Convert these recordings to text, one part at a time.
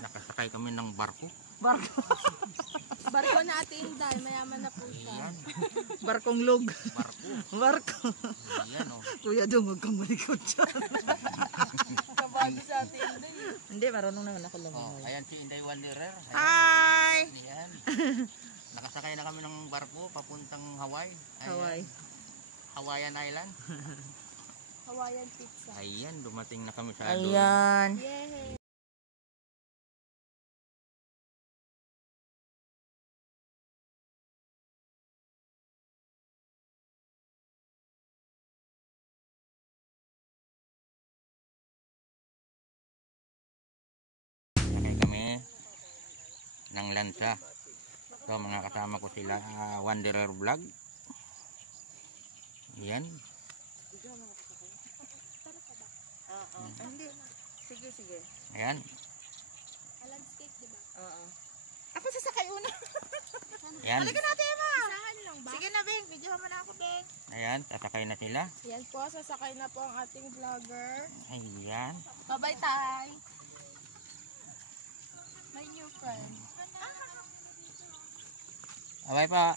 Nakasakay kami ng barko. Barko. Barko na Ate Inday, mayaman na po siya. Ayan. Barkong log. Barko. Barko. Ayan o. Kuya Dong, huwag kang malikot dyan. Kabado sa Ate Inday. Hindi, marunong naman ako Oh, lumangoy. ayan si Inday Wanderer. Ayan. Hi! Ayan. Nakasakay na kami ng barko papuntang Hawaii. Ayan. Hawaii. Hawaiian Island. Hawaiian pizza. Ayan, dumating na kami sa doon. Ayan. Yay! Sakay kami ng lansa. So mga kasama ko sila Wanderer Vlog. Ayan. Oo. Hindi. Sige, sige. Ayan. Landscape, diba? Oo. Ako sasakay una. Ayan. Halika natin, Ma. Isahan lang ba? Sige na, Beng. Videohan mo na ako, Beng. Ayan, sasakay na sila. Yan po, sasakay na po ang ating vlogger. Ayan. Bye-bye, Tay! My new friend. Abay pa.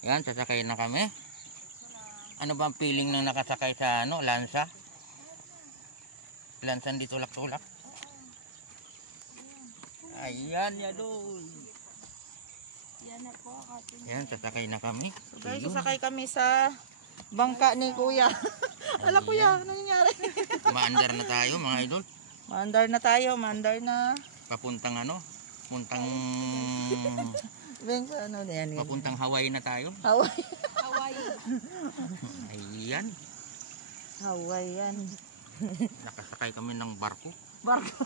Ayan, sasakay na kami. Ano ba ang feeling ng nakasakay sa lansa? Lansa di tulak-tulak. Ayan, yadoy. Yan na po ang ating... Ayan, sasakay na kami. So guys, sasakay kami sa bangka ni Kuya. Ala Kuya, ano nangyari? Maandar na tayo mga idol. Maandar na tayo, maandar na. Papuntang puntang Beng, ano na yan? papuntang Hawaii na tayo. Hawaii. Hawaii. Ayan, Hawaiian. nakasakay kami ng barko. Barko.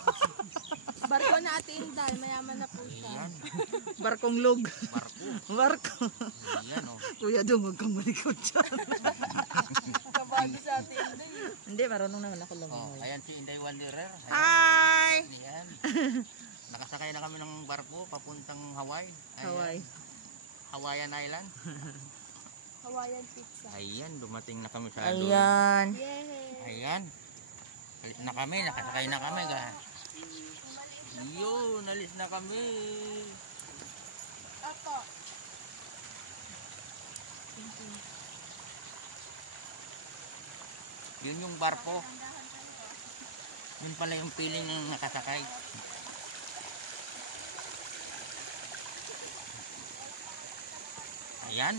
Barko na Ate Inday, mayaman na po siya. Ayan, Barkong log. barko. Barko. Ayan o. Kuya Dong, huwag kang malikot dyan. Kabado sa Ate Inday. Hindi, marunong naman ako Oh, lumangoy. ayan si Inday Wanderer. Ayan. Hi! Ayan. Nakasakay na kami ng barko papuntang Hawaii. Ayan. Hawaii. Hawaiian Island. Hawaiian pizza. Ayan, dumating na kami sa doon. Ayan. Yay! Ayan. Alis na kami, nakasakay na kami. Yun, alis na kami. Ako. Yun yung barko. Yun pala yung feeling ng nakasakay. Ayan.